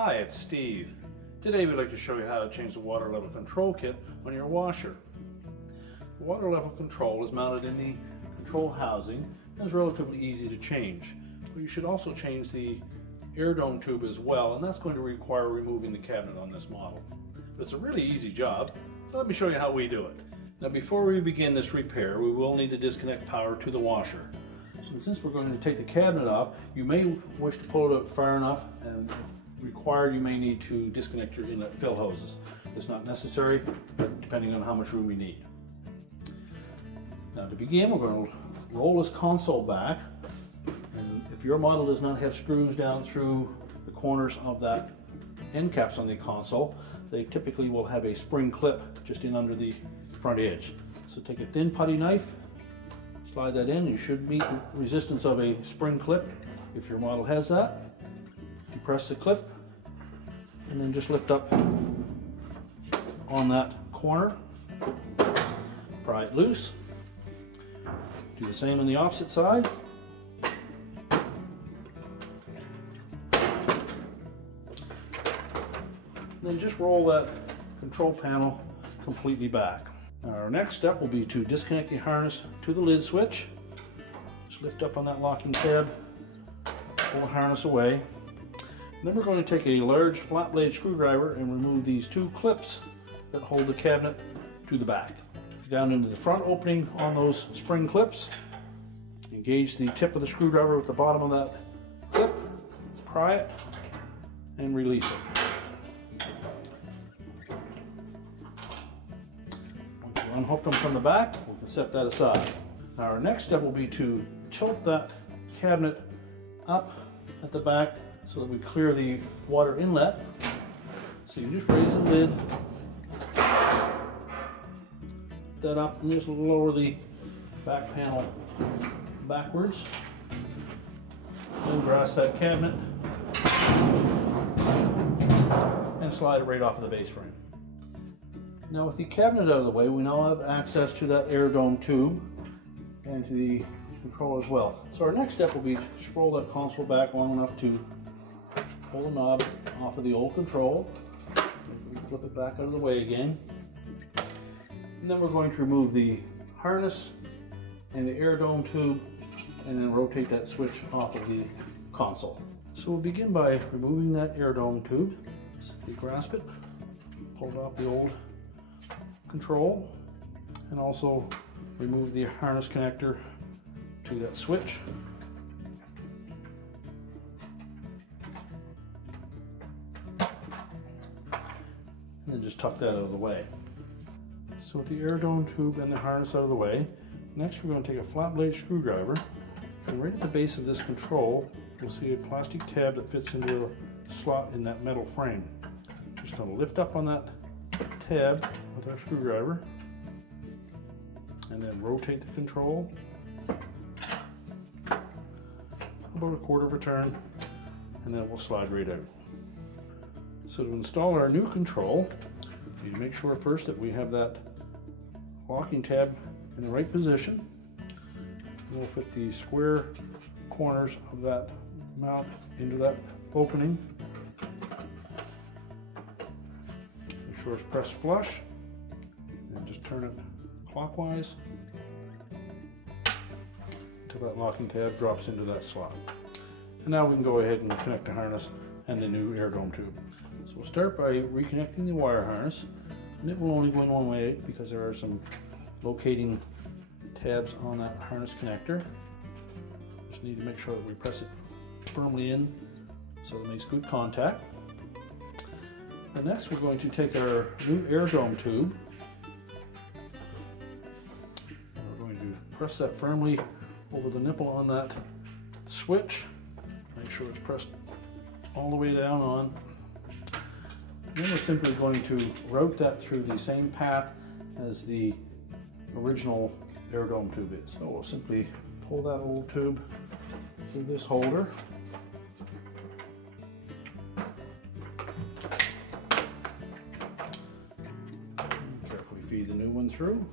Hi, it's Steve. Today we'd like to show you how to change the water level control kit on your washer. The water level control is mounted in the control housing and is relatively easy to change. But you should also change the air dome tube as well, and that's going to require removing the cabinet on this model. But it's a really easy job, so let me show you how we do it. Now before we begin this repair, we will need to disconnect power to the washer. And since we're going to take the cabinet off, you may wish to pull it up far enough, and if required, you may need to disconnect your inlet fill hoses. It's not necessary, but depending on how much room you need. Now to begin, we're going to roll this console back, and if your model does not have screws down through the corners of that end caps on the console, they typically will have a spring clip just in under the front edge. So take a thin putty knife, slide that in. You should meet the resistance of a spring clip if your model has that. Depress the clip and then just lift up on that corner, pry it loose. Do the same on the opposite side. Then just roll that control panel completely back. Now our next step will be to disconnect the harness to the lid switch. Just lift up on that locking tab, pull the harness away. And then we're going to take a large flat blade screwdriver and remove these two clips that hold the cabinet to the back. Down into the front opening on those spring clips. Engage the tip of the screwdriver with the bottom of that clip, pry it, and release it. Once you unhook them from the back, we can set that aside. Now our next step will be to tilt that cabinet up at the back so that we clear the water inlet. So you just raise the lid, lift that up, and just lower the back panel backwards. Then grasp that cabinet and slide it right off of the base frame. Now with the cabinet out of the way, we now have access to that air dome tube and to the control as well. So our next step will be to just roll that console back long enough to pull the knob off of the old control. Flip it back out of the way again. And then we're going to remove the harness and the air dome tube and then rotate that switch off of the console. So we'll begin by removing that air dome tube. Simply grasp it, pull it off the old control, and also remove the harness connector to that switch. And then just tuck that out of the way. So with the air dome tube and the harness out of the way, next we're going to take a flat blade screwdriver, and right at the base of this control you'll see a plastic tab that fits into a slot in that metal frame. Just going to lift up on that tab with our screwdriver and then rotate the control about a quarter of a turn, and then it will slide right out. So to install our new control, we need to make sure first that we have that locking tab in the right position. We'll fit the square corners of that mount into that opening. Make sure it's pressed flush, and just turn it clockwise until that locking tab drops into that slot. And now we can go ahead and connect the harness and the new air dome tube. So we'll start by reconnecting the wire harness, and it will only go in one way because there are some locating tabs on that harness connector. Just need to make sure that we press it firmly in so it makes good contact. And next we're going to take our new air dome tube, and we're going to press that firmly over the nipple on that switch. Make sure it's pressed all the way down on. And then we're simply going to route that through the same path as the original air dome tube is. So we'll simply pull that old tube through this holder. And carefully feed the new one through.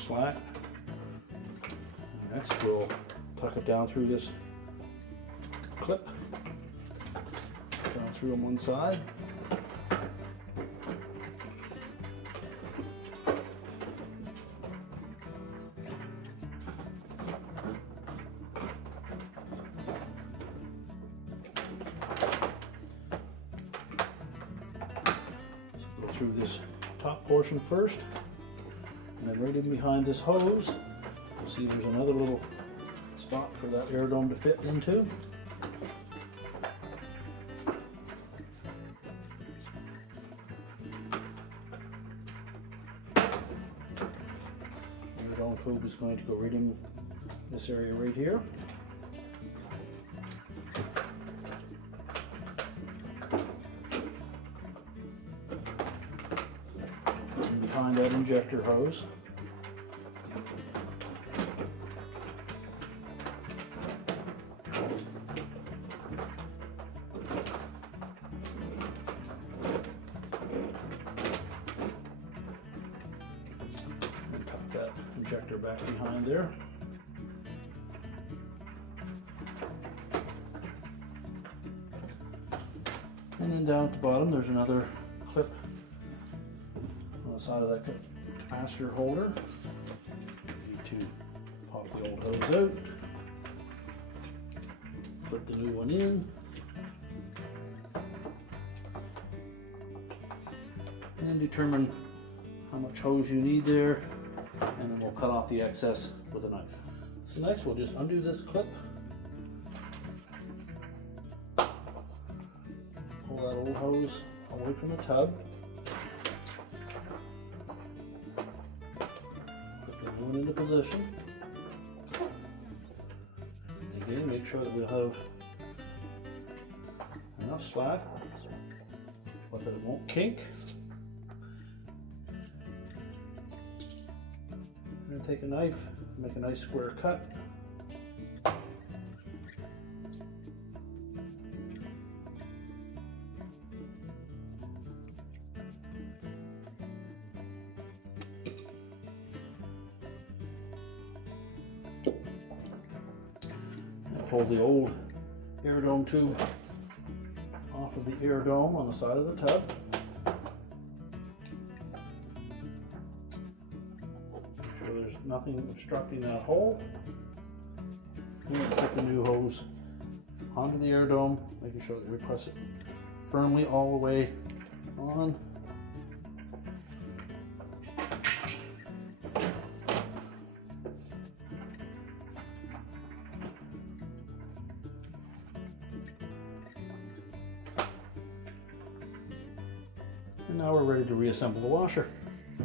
slack. Next we'll tuck it down through this clip, down through on one side. Go through this top portion first, and then right in behind this hose, you'll see there's another little spot for that air dome to fit into. The air dome tube is going to go right in this area right here. And behind that injector hose. That injector back behind there. And then down at the bottom there's another clip on the side of that capacitor holder. Need to pop the old hose out, put the new one in, and then determine how much hose you need there, and then we'll cut off the excess with a knife. So next we'll just undo this clip, pull that old hose away from the tub, put the new one into position. And again, make sure that we have enough slack but that it won't kink. I'm going to take a knife, make a nice square cut. Now pull the old air dome tube off of the air dome on the side of the tub. There's nothing obstructing that hole. And we'll fit the new hose onto the air dome, making sure that we press it firmly all the way on. And now we're ready to reassemble the washer.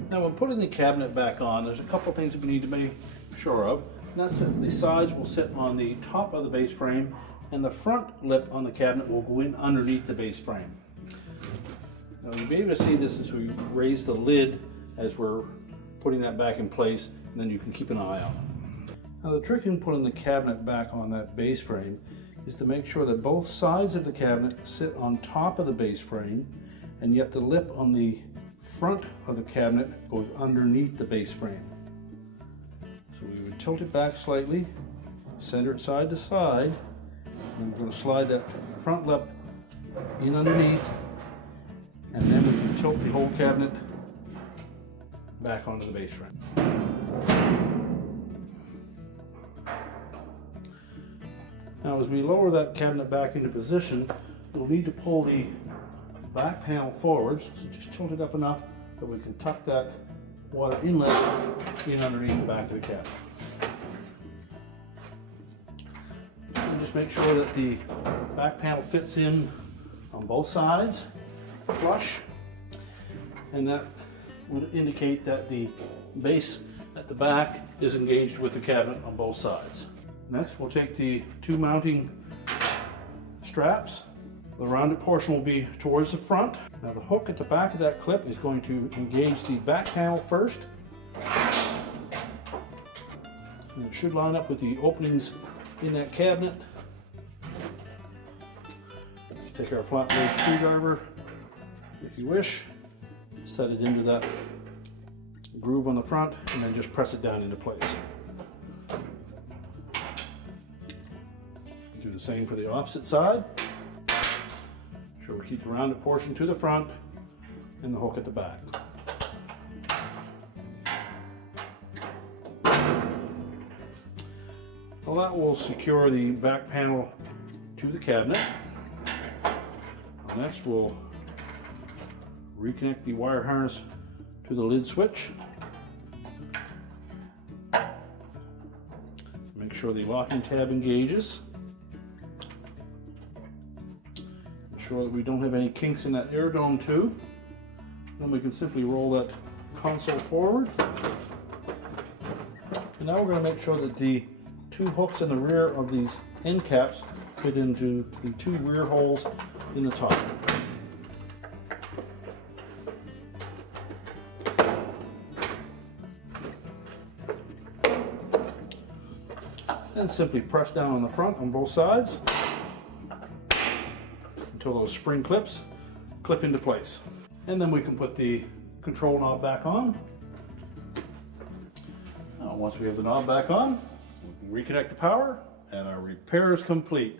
Now when putting the cabinet back on, there's a couple things that we need to make sure of. And that's that the sides will sit on the top of the base frame, and the front lip on the cabinet will go in underneath the base frame. Now you'll be able to see this as we raise the lid as we're putting that back in place, and then you can keep an eye on it. Now the trick in putting the cabinet back on that base frame is to make sure that both sides of the cabinet sit on top of the base frame, and yet the lip on the front of the cabinet goes underneath the base frame. So we would tilt it back slightly, center it side to side, and we're going to slide that front lip in underneath, and then we can tilt the whole cabinet back onto the base frame. Now as we lower that cabinet back into position, we'll need to pull the back panel forwards, so just tilt it up enough that we can tuck that water inlet in underneath the back of the cabinet. And just make sure that the back panel fits in on both sides, flush, and that would indicate that the base at the back is engaged with the cabinet on both sides. Next, we'll take the two mounting straps. The rounded portion will be towards the front. Now the hook at the back of that clip is going to engage the back panel first. And it should line up with the openings in that cabinet. Take our flat blade screwdriver, if you wish, set it into that groove on the front, and then just press it down into place. Do the same for the opposite side. Make sure we keep the rounded portion to the front and the hook at the back. Well, that will secure the back panel to the cabinet. Next, we'll reconnect the wire harness to the lid switch. Make sure the locking tab engages. Ensure that we don't have any kinks in that air dome too. Then we can simply roll that console forward. And now we're going to make sure that the two hooks in the rear of these end caps fit into the two rear holes in the top. Then simply press down on the front on both sides until those spring clips clip into place. And then we can put the control knob back on. Now, once we have the knob back on, we can reconnect the power, and our repair is complete.